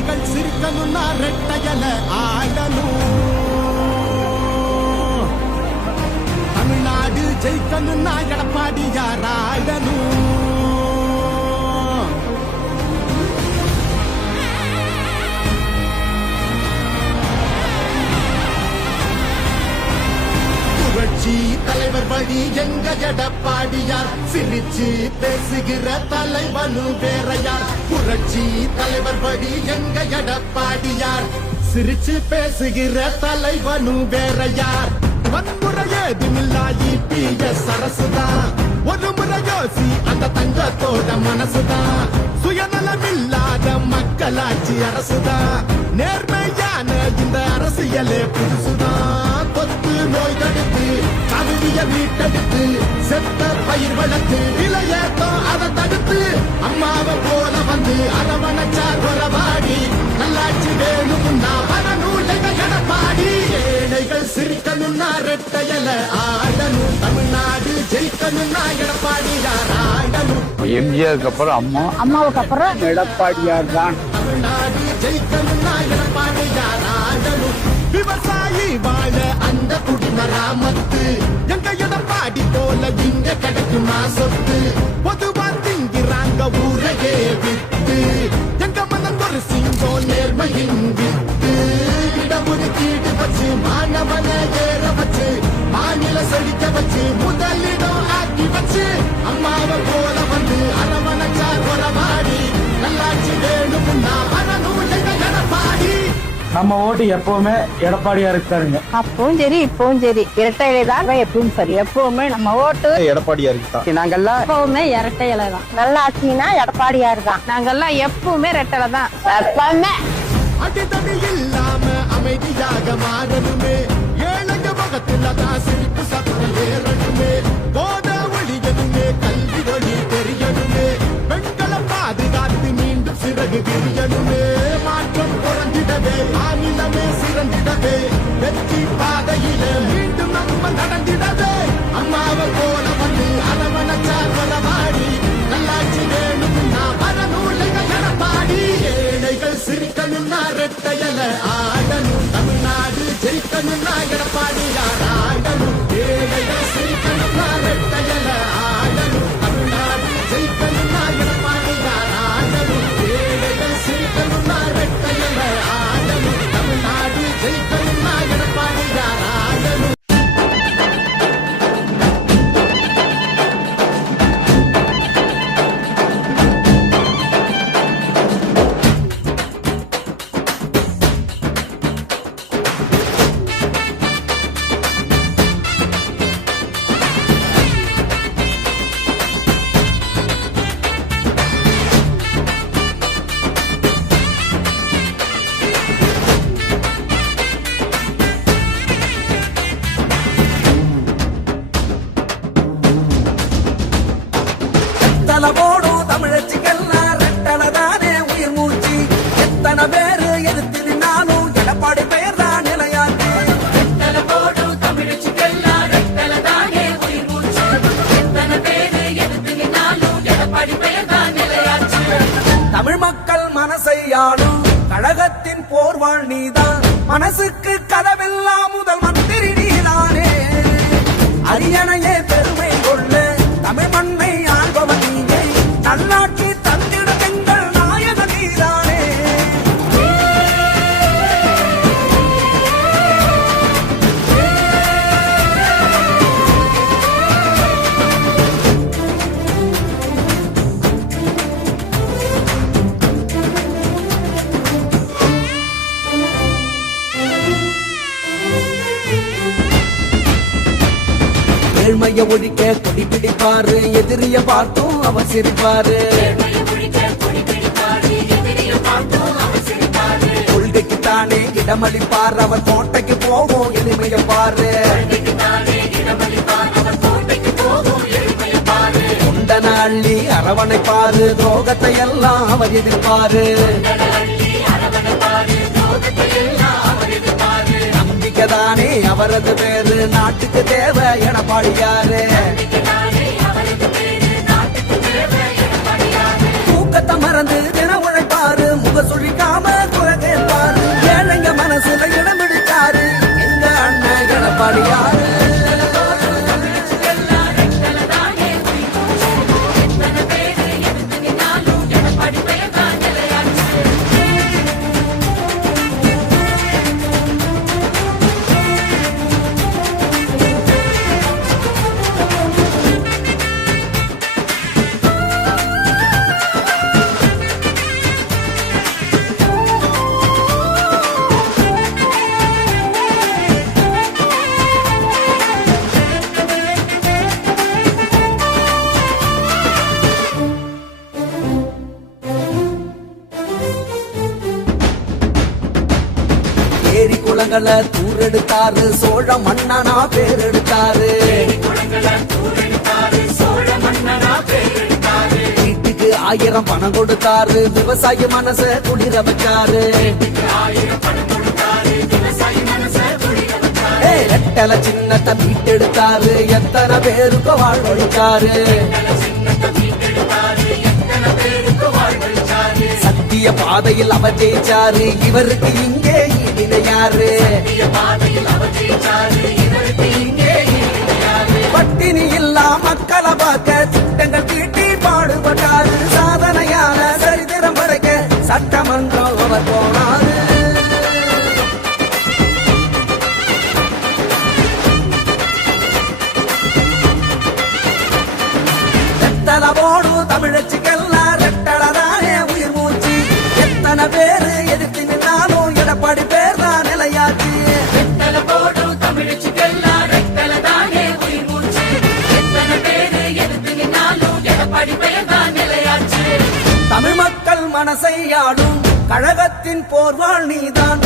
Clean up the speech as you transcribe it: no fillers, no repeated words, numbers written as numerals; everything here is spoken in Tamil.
ஏழைகள் சிரிக்கணும்னா ரெட்டையல ஆடணும். தமிழ்நாடு ஜெயிக்கணும்னா எடப்பாடியார் ஆடணும். புரட்சி தலைவர் வழி எங்க எடப்பாடியார், சிரிச்சு பேசுகிற தலைவனு வேறையார். புரட்சி தலைவர் வழி எங்க எடப்பாடியார், சிரிச்சு பேசுகிற தலைவனு வேறையார். வன்முறை ஏதுமில்லா இபிஎஸ் அரசுதான், ஒரு முறை யோசி அந்த தங்கத்தோட மனசுதான். சுயநலமில்லாத மக்களாட்சி அரசுதான், நேர்மையான இந்த அரசியலே புதுசுதான். கொத்து நோய் தடுத்து கவிதைய வீட்டெடுத்து செத்த பயிர் வளர்த்து விலையேற்றம் அதை தடுத்து அம்மாவை போல வந்து அரவணைச்சார் உறவாடி. நல்லாட்சி வேணும்னா வரநூலைக எடப்பாடி. ஏழைகள் சிரிக்கணும்னா ரெட்டையல ஆடணும். தமிழ்நாடு ஜெயிக்கணும்னா எடப்பாடியார் ஆடணும். எம்ஜிஆருக்கு அப்புறம் அம்மாவுக்கு அப்புறம் எடப்பாடியார் தான். தமிழ்நாடு ஜெயிக்கணும்னா எடப்பாடியார் ஆடணும். விவசாயி வாழ அந்த குடிமராமத்து எங்க எடப்பாடி போல இங்க கிடைக்குமா சொத்து. பொதுவா திங்கிறாங்க ஊரையே வித்து, எங்க மனம் ஒரு சிங்கம் நேர்மையின் வித்து. இடஒதுக்கீடு வச்சு மாணவனை ஏற வச்சு மாநில செழிக்க வச்சு முதலிடம் ஆக்கி வச்சு அம்மாவை போல வந்து அரவணைச்சார் உறவாடி. நல்லாட்சி வேணும்னா வரணும் எடப்பாடி. நம்ம ஓட்டு எப்பவுமே எடப்பாடியாருக்கு தானுங்க. அப்பவும் சரி இப்பவும் சரி இரட்டை இலை தான் எப்பவும் சரி. எப்பவுமே நம்ம ஓட்டு எடப்பாடியாருக்கு தான். நாங்கெல்லாம் எப்பவுமே இரட்டை இலை தான். நல்லா ஆச்சுன்னா எடப்பாடியாரு தான். நாங்கெல்லாம் எப்பவுமே ரெட்டலை தான் எப்பவுமே. அடித்தடி இல்லாம அமைதியாக மாறணுமே, ஏழைங்க முகத்துல தான் சிரிப்பு சத்தம் ஏறணுமே. போத ஒழியணுமே, கல்வி ஒளி தெரியணுமே, பெண்களை பாதுகாத்து மீண்டும் சிறகு விரியணுமே. மாற்றம் குறைஞ்சிடவே மாநிலமே சிறந்திடவே, வெற்றி பாதையில மீண்டும் நம்ம நடந்திடவே. அம்மாவை போல வந்து அரவணைச்சார் உறவாடி. நல்லாட்சி வேணும்னா வரநூலைக எடப்பாடி. ஏழைகள் சிரிக்கணும்னா ரெட்டையல ஆடணும். தமிழ்நாடு ஜெயிக்கணும்னா எடப்பாடியார் ஆடணும். ஏழைகள் சிரிக்கணும்னா ரெட்டையல ஆடணும். தமிழ்நாடு ஜெயிக்கணும்னா எடப்பாடியார் ஆடணும். ஏழைகள் சிரிக்கணும்னா ரெட்டையல ஆடணும். தமிழ்நாடு ஜெயிக்கணும்னா எடப்பாடியார் ஆடணும். போடும் தமிழச்சிக்கெல்லாம் ரெட்டலதானே உயிர் மூச்சு. எத்தனை பேரு எதிர்த்து நின்னாலும் எடப்பாடி பெயர் தான் நிலையாச்சு. போடும் தமிழச்சிக்கெல்லாம் ரெட்டலதானே உயிர் மூச்சு. எத்தனை பேரு எதிர்த்து நின்னாலும் எடப்பாடி பெயர் தான் நிலையாச்சு. தமிழ் மக்கள் மனசை ஆளும் கழகத்தின் போர்வாள் நீதான். மனசுக்கு கதவெல்லாம் முதல் மந்திரி நீதானே. அரியணையே பெருமை கொள்ள தமிழ் மண்ணை ஆள்பவன் நீயே. நல்லாட்சி தந்திட எங்கள் நாயக நீதானே. ஏழ்மைய ஒழிக்க கொடி பிடிப்பாரு, எதிரிய பார்த்தும் அவர் சிரிப்பாரு. கொள்கைக்கு தானே இடமளிப்பார், அவர் கோட்டைக்கு போவோம் எளிமைய பாரு. குண்டன அள்ளி அரவணைப்பாரு, துரோகத்தை எல்லாம் அவர் எதிர்ப்பாரு. நம்பிக்கைதானே அவரது பேரு, நாட்டுக்கு தேவை எடப்பாடியாரு. தூக்கத்தை மறந்து தின உழைப்பாரு, முக சுழிக்காம குளங்களை தூரெடுத்தாரு சோழ மன்னனா பேரெடுத்தாரு வீட்டுக்கு 1000 பணம் கொடுத்தாரு விவசாய மனச குளிர வச்சாரு ரெட்டல சின்னத்தை மீட்டெடுத்தாரு எத்தனை பேருக்கு வாழ்வழிச்சாரு சத்திய பாதையில் அவர் ஜெயிச்சாரு இவருக்கு இங்கே இணையாரு பட்டினி இல்லா மக்களை பார்க்க திட்டங்கள் தீட்டி பாடுபட்டாரு சாதனையான சரித்திரம் படைக்க சட்டமன்றம் அவர் போனாரு போடு தமிழச்சிக்கெல்லாம் ரெட்டளதானே உயிர் மூச்சு எத்தனை பேரு எதிர்த்து நின்னாலும் எடப்பாடி பேர் தான் நிலையாச்சு ரெட்டல போடு தமிழச்சிக்கெல்லாம் ரெட்டல தானே உயிர் மூச்சு எத்தனை பேரு எதிர்த்து நின்னாலும் எடப்பாடி பெயர் தான் நிலையாச்சு தமிழ் மக்கள் மனசை ஆடும் கழகத்தின் போர்வாள் நீதான்